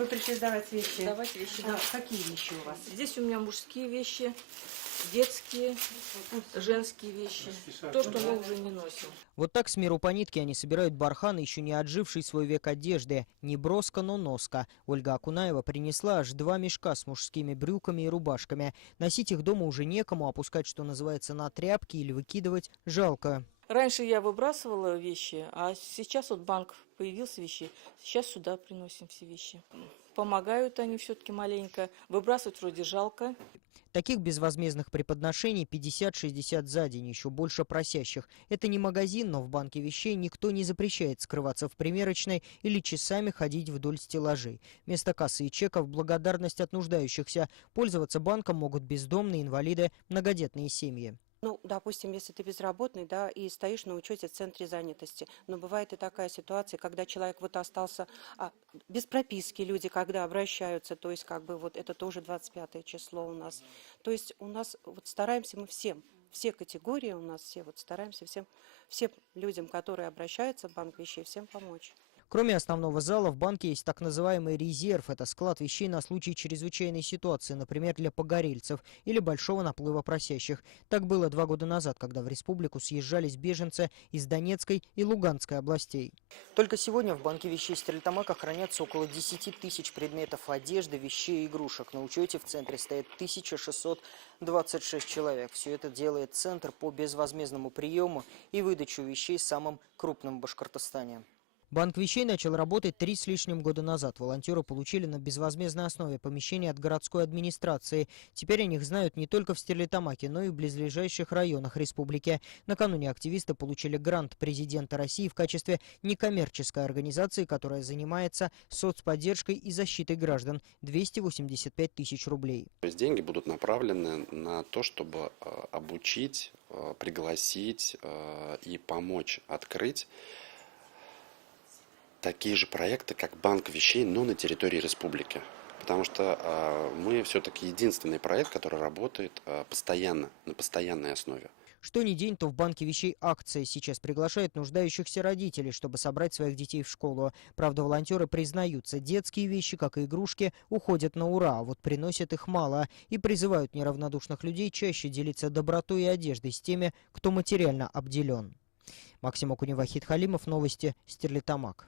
Вы пришли сдавать вещи? Сдавать вещи, да. Какие вещи у вас? Здесь у меня мужские вещи, детские, женские вещи. То, что мы уже не носим. Вот так с миру по нитке они собирают бархан, еще не отживший свой век одежды. Не броска, но носка. Ольга Акунаева принесла аж 2 мешка с мужскими брюками и рубашками. Носить их дома уже некому, опускать, что называется, на тряпки или выкидывать жалко. Раньше я выбрасывала вещи, а сейчас вот банк появился вещи. Сейчас сюда приносим все вещи. Помогают они все-таки маленько. Выбрасывать вроде жалко. Таких безвозмездных преподношений 50-60 за день, еще больше просящих. Это не магазин, но в банке вещей никто не запрещает скрываться в примерочной или часами ходить вдоль стеллажей. Вместо кассы и чеков благодарность от нуждающихся. Пользоваться банком могут бездомные, инвалиды, многодетные семьи. Ну, допустим, если ты безработный, да, и стоишь на учете в центре занятости, но бывает и такая ситуация, когда человек вот остался без прописки, люди когда обращаются, то есть как бы вот это тоже 25 число у нас. То есть у нас вот стараемся мы всем, все категории у нас, все вот стараемся всем людям, которые обращаются в банк вещей, всем помочь. Кроме основного зала, в банке есть так называемый резерв. Это склад вещей на случай чрезвычайной ситуации, например, для погорельцев или большого наплыва просящих. Так было 2 года назад, когда в республику съезжались беженцы из Донецкой и Луганской областей. Только сегодня в банке вещей Стерлитамака хранятся около 10 тысяч предметов одежды, вещей и игрушек. На учете в центре стоит 1626 человек. Все это делает центр по безвозмездному приему и выдачу вещей самым крупным в Башкортостане. Банк вещей начал работать 3 с лишним года назад. Волонтеры получили на безвозмездной основе помещение от городской администрации. Теперь о них знают не только в Стерлитамаке, но и в близлежащих районах республики. Накануне активисты получили грант президента России в качестве некоммерческой организации, которая занимается соцподдержкой и защитой граждан. 285 тысяч рублей. То есть деньги будут направлены на то, чтобы обучить, пригласить и помочь открыть такие же проекты, как банк вещей, но на территории республики. Потому что мы все-таки единственный проект, который работает постоянно, на постоянной основе. Что ни день, то в банке вещей акция. Сейчас приглашают нуждающихся родителей, чтобы собрать своих детей в школу. Правда, волонтеры признаются, детские вещи, как и игрушки, уходят на ура, а вот приносят их мало. И призывают неравнодушных людей чаще делиться добротой и одеждой с теми, кто материально обделен. Максим Акунев, Вахид Халимов, новости, Стерлитамак.